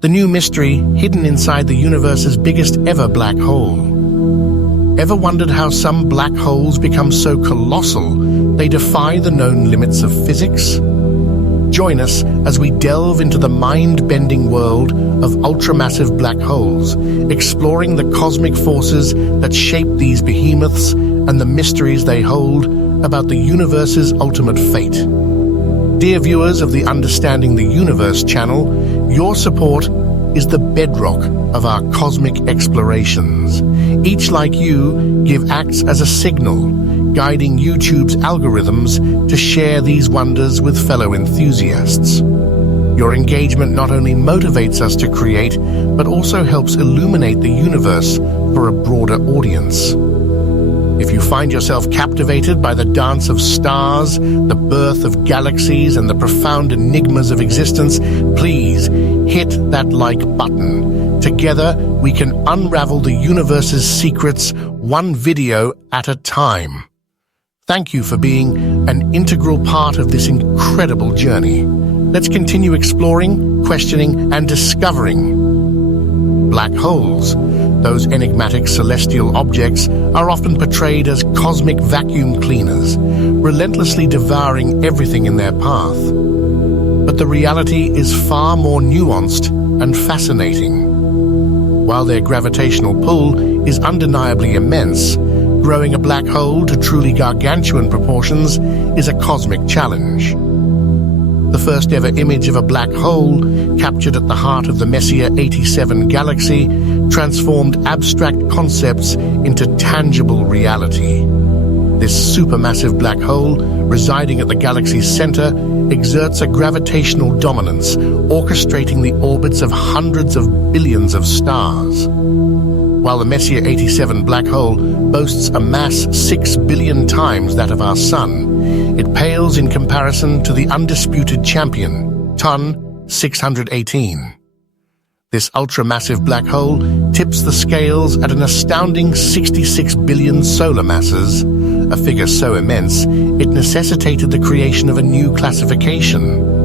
the new mystery hidden inside the universe's biggest ever black hole. Ever wondered how some black holes become so colossal they defy the known limits of physics? Join us as we delve into the mind-bending world of ultramassive black holes, exploring the cosmic forces that shape these behemoths and the mysteries they hold about the universe's ultimate fate. Dear viewers of the Understanding the Universe channel, your support is the bedrock of our cosmic explorations. Each like you acts as a signal, guiding YouTube's algorithms to share these wonders with fellow enthusiasts. Your engagement not only motivates us to create, but also helps illuminate the universe for a broader audience. If you find yourself captivated by the dance of stars, the birth of galaxies, and the profound enigmas of existence, please hit that like button. Together, we can unravel the universe's secrets one video at a time. Thank you for being an integral part of this incredible journey. Let's continue exploring, questioning, and discovering. Black holes, those enigmatic celestial objects, are often portrayed as cosmic vacuum cleaners, relentlessly devouring everything in their path. But the reality is far more nuanced and fascinating. While their gravitational pull is undeniably immense, growing a black hole to truly gargantuan proportions is a cosmic challenge. The first ever image of a black hole, captured at the heart of the Messier 87 galaxy, transformed abstract concepts into tangible reality. This supermassive black hole, residing at the galaxy's center, exerts a gravitational dominance, orchestrating the orbits of hundreds of billions of stars. While the Messier 87 black hole boasts a mass 6 billion times that of our Sun, it pales in comparison to the undisputed champion, TON 618. This ultramassive black hole tips the scales at an astounding 66 billion solar masses, a figure so immense it necessitated the creation of a new classification.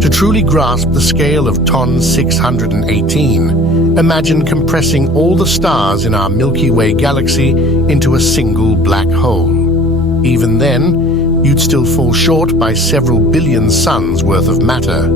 To truly grasp the scale of TON 618, imagine compressing all the stars in our Milky Way galaxy into a single black hole. Even then, you'd still fall short by several billion suns worth of matter.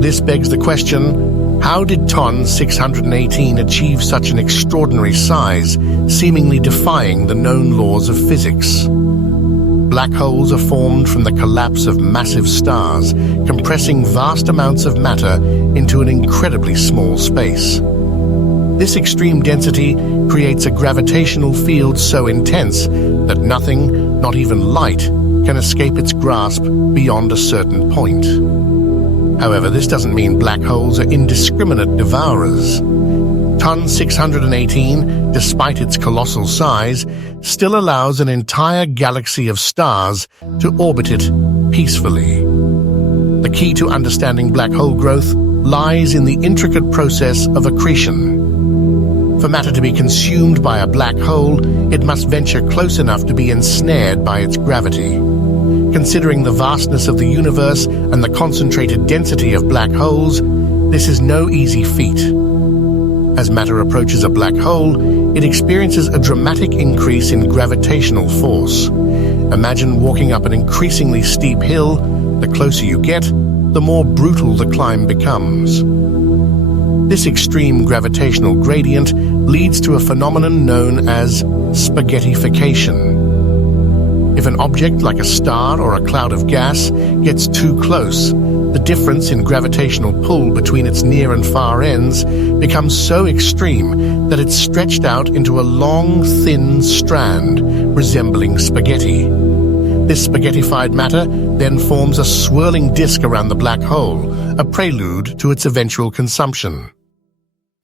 This begs the question, how did TON 618 achieve such an extraordinary size, seemingly defying the known laws of physics? Black holes are formed from the collapse of massive stars, compressing vast amounts of matter into an incredibly small space. This extreme density creates a gravitational field so intense that nothing, not even light, can escape its grasp beyond a certain point. However, this doesn't mean black holes are indiscriminate devourers. TON 618, despite its colossal size, still allows an entire galaxy of stars to orbit it peacefully. The key to understanding black hole growth lies in the intricate process of accretion. For matter to be consumed by a black hole, it must venture close enough to be ensnared by its gravity. Considering the vastness of the universe and the concentrated density of black holes, this is no easy feat. As matter approaches a black hole, it experiences a dramatic increase in gravitational force. Imagine walking up an increasingly steep hill. The closer you get, the more brutal the climb becomes. This extreme gravitational gradient leads to a phenomenon known as spaghettification. If an object like a star or a cloud of gas gets too close, the difference in gravitational pull between its near and far ends becomes so extreme that it's stretched out into a long, thin strand resembling spaghetti. This spaghettified matter then forms a swirling disk around the black hole, a prelude to its eventual consumption.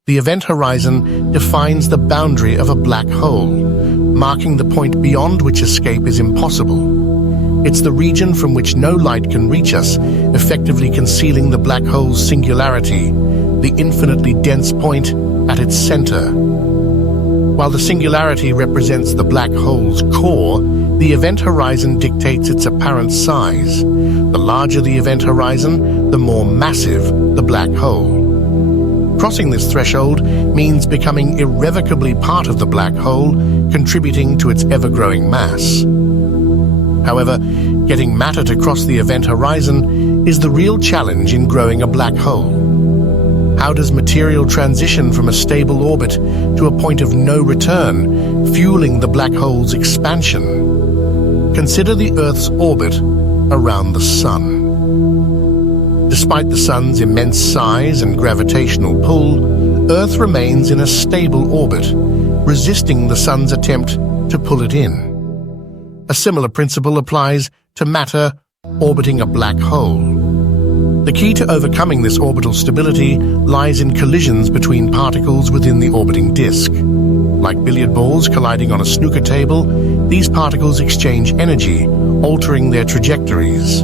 The event horizon defines the boundary of a black hole, marking the point beyond which escape is impossible. It's the region from which no light can reach us, effectively concealing the black hole's singularity, the infinitely dense point at its center. While the singularity represents the black hole's core, the event horizon dictates its apparent size. The larger the event horizon, the more massive the black hole. Crossing this threshold means becoming irrevocably part of the black hole, contributing to its ever-growing mass. However, getting matter to cross the event horizon is the real challenge in growing a black hole. How does material transition from a stable orbit to a point of no return, fueling the black hole's expansion? Consider the Earth's orbit around the Sun. Despite the Sun's immense size and gravitational pull, Earth remains in a stable orbit, resisting the Sun's attempt to pull it in. A similar principle applies to matter orbiting a black hole. The key to overcoming this orbital stability lies in collisions between particles within the orbiting disk. Like billiard balls colliding on a snooker table, these particles exchange energy, altering their trajectories.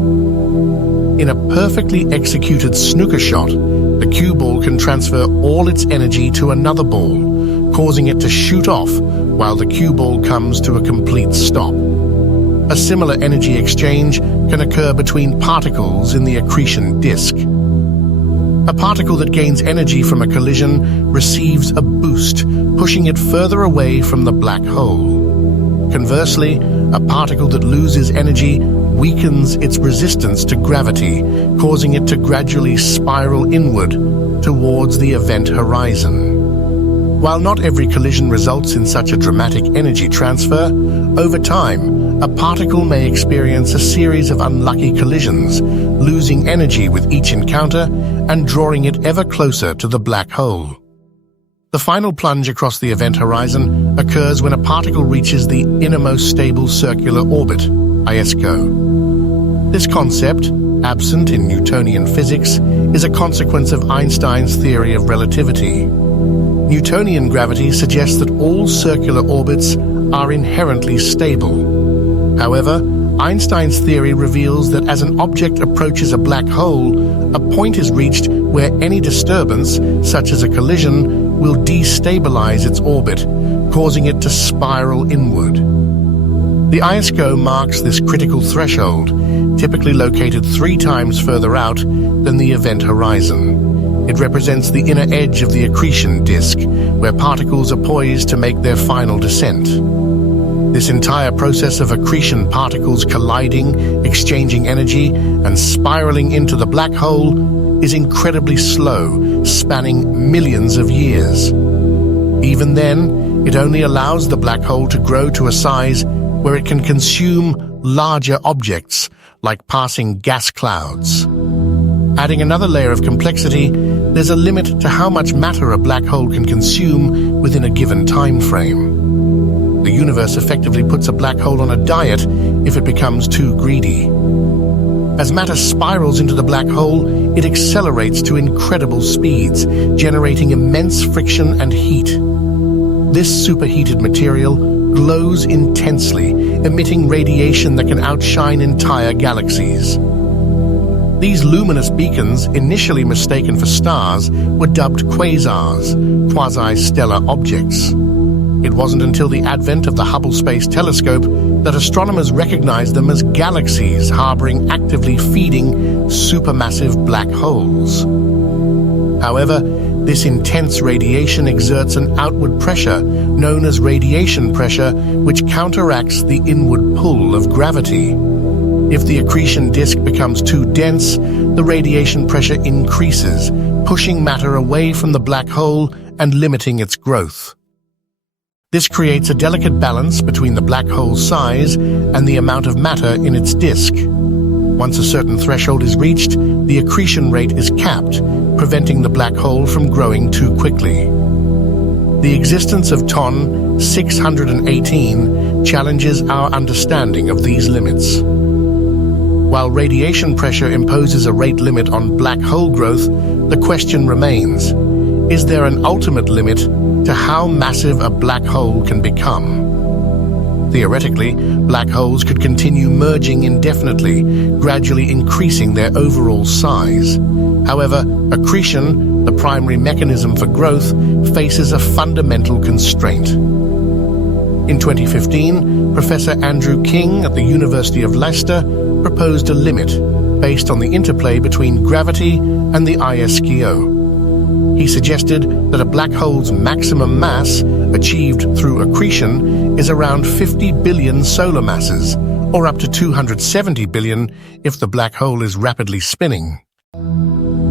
In a perfectly executed snooker shot, the cue ball can transfer all its energy to another ball, causing it to shoot off while the cue ball comes to a complete stop. A similar energy exchange can occur between particles in the accretion disk. A particle that gains energy from a collision receives a boost, pushing it further away from the black hole. Conversely, a particle that loses energy weakens its resistance to gravity, causing it to gradually spiral inward towards the event horizon. While not every collision results in such a dramatic energy transfer, over time, a particle may experience a series of unlucky collisions, losing energy with each encounter and drawing it ever closer to the black hole. The final plunge across the event horizon occurs when a particle reaches the innermost stable circular orbit, ISCO. This concept, absent in Newtonian physics, is a consequence of Einstein's theory of relativity. Newtonian gravity suggests that all circular orbits are inherently stable. However, Einstein's theory reveals that as an object approaches a black hole, a point is reached where any disturbance, such as a collision, will destabilize its orbit, causing it to spiral inward. The ISCO marks this critical threshold, typically located 3 times further out than the event horizon. It represents the inner edge of the accretion disk, where particles are poised to make their final descent. This entire process of accretion particles colliding, exchanging energy, and spiraling into the black hole is incredibly slow, spanning millions of years. Even then, it only allows the black hole to grow to a size where it can consume larger objects, like passing gas clouds. Adding another layer of complexity, there's a limit to how much matter a black hole can consume within a given time frame. The universe effectively puts a black hole on a diet if it becomes too greedy. As matter spirals into the black hole, it accelerates to incredible speeds, generating immense friction and heat. This superheated material glows intensely, emitting radiation that can outshine entire galaxies. These luminous beacons, initially mistaken for stars, were dubbed quasars, quasi-stellar objects. It wasn't until the advent of the Hubble Space Telescope that astronomers recognized them as galaxies harboring actively feeding supermassive black holes. However, this intense radiation exerts an outward pressure known as radiation pressure, which counteracts the inward pull of gravity. If the accretion disk becomes too dense, the radiation pressure increases, pushing matter away from the black hole and limiting its growth. This creates a delicate balance between the black hole's size and the amount of matter in its disk. Once a certain threshold is reached, the accretion rate is capped, preventing the black hole from growing too quickly. The existence of TON 618 challenges our understanding of these limits. While radiation pressure imposes a rate limit on black hole growth, the question remains, is there an ultimate limit to how massive a black hole can become? Theoretically, black holes could continue merging indefinitely, gradually increasing their overall size. However, accretion, the primary mechanism for growth, faces a fundamental constraint. In 2015, Professor Andrew King at the University of Leicester proposed a limit based on the interplay between gravity and the ISCO. He suggested that a black hole's maximum mass, achieved through accretion, is around 50 billion solar masses, or up to 270 billion if the black hole is rapidly spinning.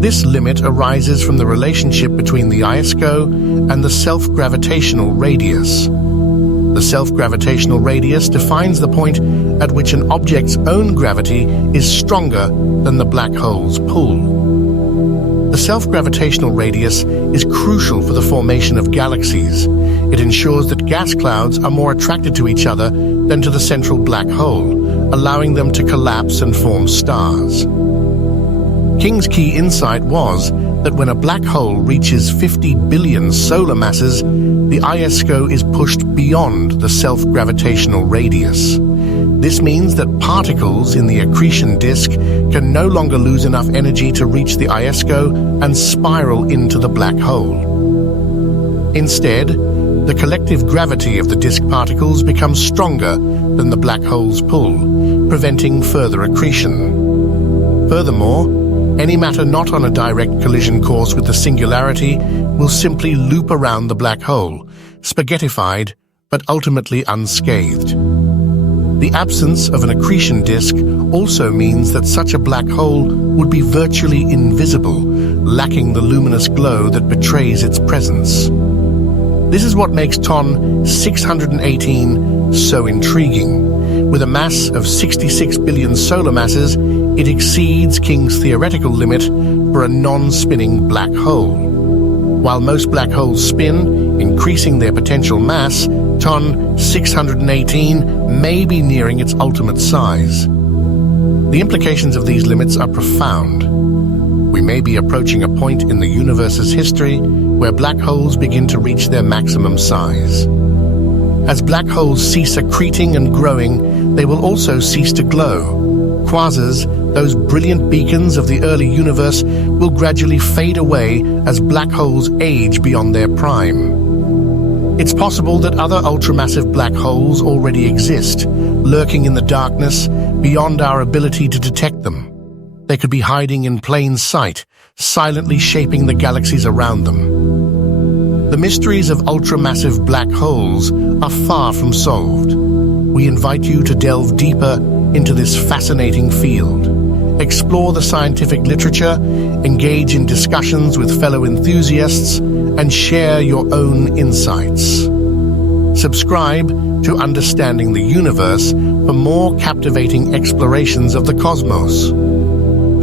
This limit arises from the relationship between the ISO and the self-gravitational radius. The self-gravitational radius defines the point at which an object's own gravity is stronger than the black hole's pull. The self-gravitational radius is crucial for the formation of galaxies. It ensures that gas clouds are more attracted to each other than to the central black hole, allowing them to collapse and form stars. King's key insight was that when a black hole reaches 50 billion solar masses, the ISO is pushed beyond the self-gravitational radius. This means that particles in the accretion disk can no longer lose enough energy to reach the ISO and spiral into the black hole. Instead, the collective gravity of the disk particles becomes stronger than the black hole's pull, preventing further accretion. Furthermore, any matter not on a direct collision course with the singularity will simply loop around the black hole, spaghettified but ultimately unscathed. The absence of an accretion disk also means that such a black hole would be virtually invisible, lacking the luminous glow that betrays its presence. This is what makes TON 618 so intriguing. With a mass of 66 billion solar masses, it exceeds King's theoretical limit for a non-spinning black hole. While most black holes spin, increasing their potential mass, TON 618 may be nearing its ultimate size. The implications of these limits are profound. We may be approaching a point in the universe's history where black holes begin to reach their maximum size. As black holes cease accreting and growing, they will also cease to glow. Quasars, those brilliant beacons of the early universe, will gradually fade away as black holes age beyond their prime. It's possible that other ultramassive black holes already exist, lurking in the darkness beyond our ability to detect them. They could be hiding in plain sight, silently shaping the galaxies around them. The mysteries of ultramassive black holes are far from solved. We invite you to delve deeper into this fascinating field. Explore the scientific literature, engage in discussions with fellow enthusiasts, and share your own insights. Subscribe to Understanding the Universe for more captivating explorations of the cosmos.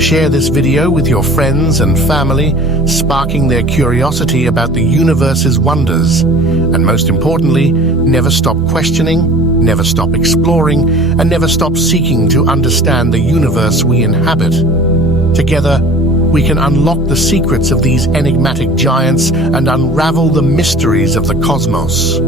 Share this video with your friends and family, sparking their curiosity about the universe's wonders. And most importantly, never stop questioning, never stop exploring, and never stop seeking to understand the universe we inhabit. Together, we can unlock the secrets of these enigmatic giants and unravel the mysteries of the cosmos.